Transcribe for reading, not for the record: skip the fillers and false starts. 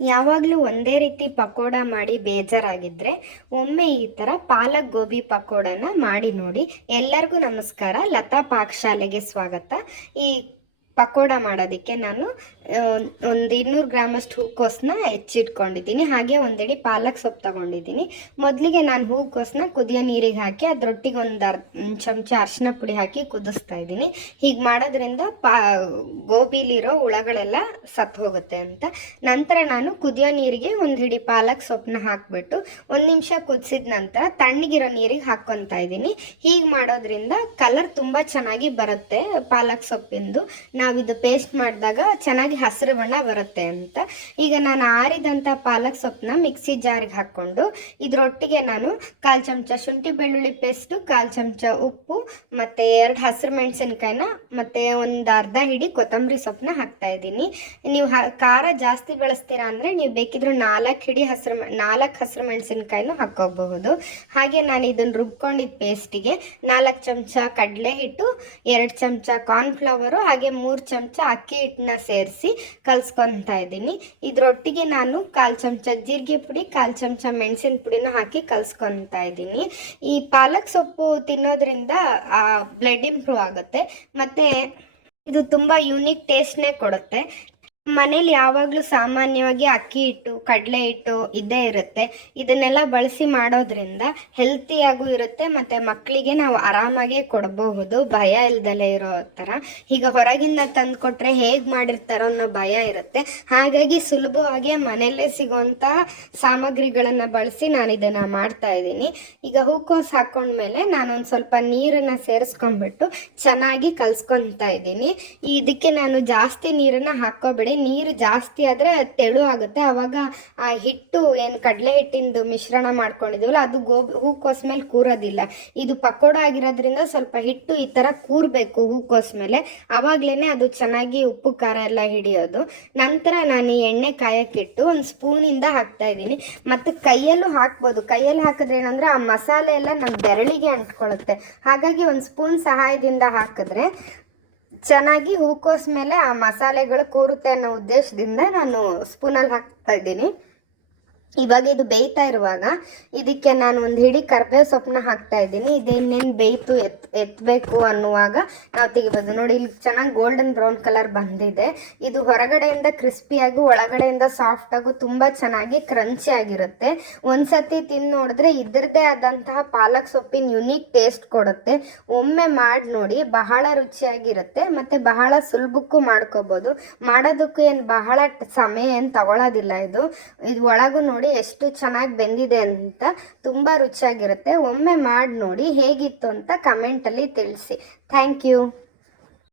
ಯಾವಾಗಲೂ ಒಂದೇ ರೀತಿ ಪಕೋಡ ಮಾಡಿ ಬೇಜಾರಾಗಿದ್ದರೆ ಒಮ್ಮೆ ಈ ಥರ ಪಾಲಕ್ ಗೋಬಿ ಪಕೋಡನ ಮಾಡಿ ನೋಡಿ. ಎಲ್ಲರಿಗೂ ನಮಸ್ಕಾರ, ಲತಾ ಪಾಕಶಾಲೆಗೆ ಸ್ವಾಗತ. ಈ ಪಕೋಡ ಮಾಡೋದಕ್ಕೆ ನಾನು ಒಂದು 200 ಗ್ರಾಮಷ್ಟು ಹೂಕೋಸನ್ನ ಹೆಚ್ಚಿಟ್ಕೊಂಡಿದ್ದೀನಿ. ಹಾಗೆ ಒಂದೆಡೆ ಪಾಲಕ್ ಸೊಪ್ಪು ತಗೊಂಡಿದ್ದೀನಿ. ಮೊದಲಿಗೆ ನಾನು ಹೂಕೋಸನ್ನ ಕುದಿಯೋ ನೀರಿಗೆ ಹಾಕಿ ಅದರೊಟ್ಟಿಗೆ ಒಂದು ಚಮಚ ಅರಿಶಿನ ಪುಡಿ ಹಾಕಿ ಕುದಿಸ್ತಾ ಇದ್ದೀನಿ. ಹೀಗೆ ಮಾಡೋದ್ರಿಂದ ಗೋಬಿಲಿರೋ ಹುಳಗಳೆಲ್ಲ ಸತ್ತು ಹೋಗುತ್ತೆ ಅಂತ. ನಂತರ ನಾನು ಕುದಿಯೋ ನೀರಿಗೆ ಒಂದು ಹಿಡಿ ಪಾಲಕ್ ಸೊಪ್ಪನ್ನ ಹಾಕಿಬಿಟ್ಟು 1 ನಿಮಿಷ ಕುದಿಸಿದ ನಂತರ ತಣ್ಣಗಿರೋ ನೀರಿಗೆ ಹಾಕ್ಕೊತಾ ಇದ್ದೀನಿ. ಹೀಗೆ ಮಾಡೋದ್ರಿಂದ ಕಲರ್ ತುಂಬ ಚೆನ್ನಾಗಿ ಬರುತ್ತೆ. ಪಾಲಕ್ ಸೊಪ್ಪಿಂದು ನಾವಿದು ಪೇಸ್ಟ್ ಮಾಡಿದಾಗ ಚೆನ್ನಾಗಿ ಹಸಿರು ಬಣ್ಣ ಬರುತ್ತೆ ಅಂತ. ಈಗ ನಾನು ಆರಿದಂಥ ಪಾಲಕ್ ಸೊಪ್ಪನ್ನ ಮಿಕ್ಸಿ ಜಾರಿಗೆ ಹಾಕ್ಕೊಂಡು ಇದರೊಟ್ಟಿಗೆ ನಾನು 1/4 ಚಮಚ ಶುಂಠಿ ಬೆಳ್ಳುಳ್ಳಿ ಪೇಸ್ಟು, 1/4 ಚಮಚ ಉಪ್ಪು ಮತ್ತು 2 ಹಸಿರು ಮೆಣಸಿನ್ಕಾಯಿನ ಮತ್ತು ಒಂದು ಅರ್ಧ ಹಿಡಿ ಕೊತ್ತಂಬರಿ ಸೊಪ್ಪನ್ನ ಹಾಕ್ತಾ ಇದ್ದೀನಿ. ನೀವು ಖಾರ ಜಾಸ್ತಿ ಬಳಸ್ತೀರಾ ಅಂದರೆ ನೀವು ಬೇಕಿದ್ರೂ 4 ಹಸಿರು ಮೆಣಸಿನ್ಕಾಯಿನೂ ಹಾಕ್ಕೋಬಹುದು. ಹಾಗೆ ನಾನು ಇದನ್ನು ರುಬ್ಕೊಂಡಿದ್ದ ಪೇಸ್ಟಿಗೆ 4 ಚಮಚ ಕಡಲೆ ಹಿಟ್ಟು, 2 ಚಮಚ ಕಾರ್ನ್ಫ್ಲವರು ಹಾಗೆ 3 ಚಮಚ ಅಕ್ಕಿ ಹಿಟ್ಟನ್ನ ಸೇರಿಸಿ ಕಲ್ಸ್ಕೊತಾ ಇದ್ದೀನಿ. ಇದರೊಟ್ಟಿಗೆ ನಾನು 1/4 ಚಮಚ ಜೀರಿಗೆ ಪುಡಿ, 1/4 ಚಮಚ ಮೆಣಸಿನ ಪುಡಿನ ಹಾಕಿ ಕಲ್ಸ್ಕೊತಾ ಇದ್ದೀನಿ. ಈ ಪಾಲಕ್ ಸೊಪ್ಪು ತಿನ್ನೋದ್ರಿಂದ ಬ್ಲಡ್ ಇಂಪ್ರೂವ್ ಆಗುತ್ತೆ ಮತ್ತು ಇದು ತುಂಬ ಯೂನಿಕ್ ಟೇಸ್ಟ್ನೇ ಕೊಡುತ್ತೆ. ಮನೇಲಿ ಯಾವಾಗಲೂ ಸಾಮಾನ್ಯವಾಗಿ ಅಕ್ಕಿ ಹಿಟ್ಟು, ಕಡಲೆ ಹಿಟ್ಟು ಇದ್ದೇ ಇರುತ್ತೆ. ಇದನ್ನೆಲ್ಲ ಬಳಸಿ ಮಾಡೋದ್ರಿಂದ ಹೆಲ್ತಿಯಾಗೂ ಇರುತ್ತೆ ಮತ್ತು ಮಕ್ಕಳಿಗೆ ನಾವು ಆರಾಮಾಗೆ ಕೊಡಬಹುದು, ಭಯ ಇಲ್ದಲೇ ಇರೋ ಥರ. ಈಗ ಹೊರಗಿಂದ ತಂದು ಕೊಟ್ಟರೆ ಹೇಗೆ ಮಾಡಿರ್ತಾರೋ ಅನ್ನೋ ಭಯ ಇರುತ್ತೆ. ಹಾಗಾಗಿ ಸುಲಭವಾಗಿ ಮನೆಯಲ್ಲೇ ಸಿಗೋವಂಥ ಸಾಮಗ್ರಿಗಳನ್ನು ಬಳಸಿ ನಾನು ಇದನ್ನು ಮಾಡ್ತಾ ಇದ್ದೀನಿ. ಈಗ ಹೂಕೋಸು ಹಾಕ್ಕೊಂಡ್ಮೇಲೆ ನಾನೊಂದು ಸ್ವಲ್ಪ ನೀರನ್ನು ಸೇರಿಸ್ಕೊಂಡ್ಬಿಟ್ಟು ಚೆನ್ನಾಗಿ ಕಲ್ಸ್ಕೊತಾ ಇದ್ದೀನಿ. ಇದಕ್ಕೆ ನಾನು ಜಾಸ್ತಿ ನೀರನ್ನು ಹಾಕ್ಕೋಬೇಡಿ. ನೀರು ಜಾಸ್ತಿ ಆದರೆ ತೆಳು ಆಗುತ್ತೆ. ಆವಾಗ ಆ ಹಿಟ್ಟು ಏನು ಕಡಲೆ ಹಿಟ್ಟಿಂದು ಮಿಶ್ರಣ ಮಾಡ್ಕೊಂಡಿದ್ದೀವಲ್ಲ ಅದು ಹೂಕೋಸ್ ಮೇಲೆ ಕೂರೋದಿಲ್ಲ. ಇದು ಪಕೋಡ ಆಗಿರೋದ್ರಿಂದ ಸ್ವಲ್ಪ ಹಿಟ್ಟು ಈ ಥರ ಕೂರಬೇಕು ಹೂಕೋಸ್ ಮೇಲೆ, ಆವಾಗಲೇ ಅದು ಚೆನ್ನಾಗಿ ಉಪ್ಪು ಖಾರ ಎಲ್ಲ ಹಿಡಿಯೋದು. ನಂತರ ನಾನು ಈ ಎಣ್ಣೆ ಕಾಯಕ್ಕಿಟ್ಟು ಒಂದು ಸ್ಪೂನಿಂದ ಹಾಕ್ತಾ ಇದ್ದೀನಿ. ಮತ್ತು ಕೈಯಲ್ಲೂ ಹಾಕ್ಬೋದು. ಕೈಯಲ್ಲಿ ಹಾಕಿದ್ರೆ ಏನಂದರೆ ಆ ಮಸಾಲೆ ಎಲ್ಲ ನಮ್ಮ ಬೆರಳಿಗೆ ಅಂಟ್ಕೊಳ್ಳುತ್ತೆ. ಹಾಗಾಗಿ ಒಂದು ಸ್ಪೂನ್ ಸಹಾಯದಿಂದ ಹಾಕಿದ್ರೆ ಚೆನ್ನಾಗಿ ಹೂಕೋಸ್ ಮೇಲೆ ಆ ಮಸಾಲೆಗಳು ಕೂರುತ್ತೆ ಅನ್ನೋ ಉದ್ದೇಶದಿಂದ ನಾನು ಸ್ಪೂನಲ್ಲಿ ಹಾಕ್ತಾ ಇದ್ದೀನಿ. ಇವಾಗ ಇದು ಬೇಯ್ತಾ ಇರುವಾಗ ಇದಕ್ಕೆ ನಾನು ಒಂದು ಹಿಡಿ ಕರ್ಬೇವು ಸೊಪ್ಪನ್ನ ಹಾಕ್ತಾ ಇದ್ದೀನಿ. ಇದೇನೇನು ಬೇಯ್ತು ಎತ್ತಬೇಕು ಅನ್ನುವಾಗ ನಾವು ತೆಗಿಬೋದು. ನೋಡಿ, ಇಲ್ಲಿ ಚೆನ್ನಾಗಿ ಗೋಲ್ಡನ್ ಬ್ರೌನ್ ಕಲರ್ ಬಂದಿದೆ. ಇದು ಹೊರಗಡೆಯಿಂದ ಕ್ರಿಸ್ಪಿಯಾಗಿ ಒಳಗಡೆಯಿಂದ ಸಾಫ್ಟಾಗೂ ತುಂಬ ಚೆನ್ನಾಗಿ ಕ್ರಂಚಿ ಆಗಿರುತ್ತೆ. ಒಂದ್ಸತಿ ತಿಂದು ನೋಡಿದ್ರೆ ಇದರದ್ದೇ ಆದಂತಹ ಪಾಲಕ್ ಸೊಪ್ಪಿನ ಯುನೀಕ್ ಟೇಸ್ಟ್ ಕೊಡುತ್ತೆ. ಒಮ್ಮೆ ಮಾಡಿ ನೋಡಿ, ಬಹಳ ರುಚಿಯಾಗಿರುತ್ತೆ ಮತ್ತು ಬಹಳ ಸುಲಭಕ್ಕೂ ಮಾಡ್ಕೋಬೋದು. ಮಾಡೋದಕ್ಕೂ ಏನು ಬಹಳ ಸಮಯ ಏನು ತಗೊಳ್ಳೋದಿಲ್ಲ. ಇದು ಒಳಗೂ ನೋಡಿ ಎಷ್ಟು ಚೆನ್ನಾಗಿ ಬೆಂದಿದೆ ಅಂತ, ತುಂಬ ರುಚಿಯಾಗಿರುತ್ತೆ. ಒಮ್ಮೆ ಮಾಡಿ ನೋಡಿ, ಹೇಗಿತ್ತು ಅಂತ ಕಮೆಂಟಲ್ಲಿ ತಿಳಿಸಿ. Thank you.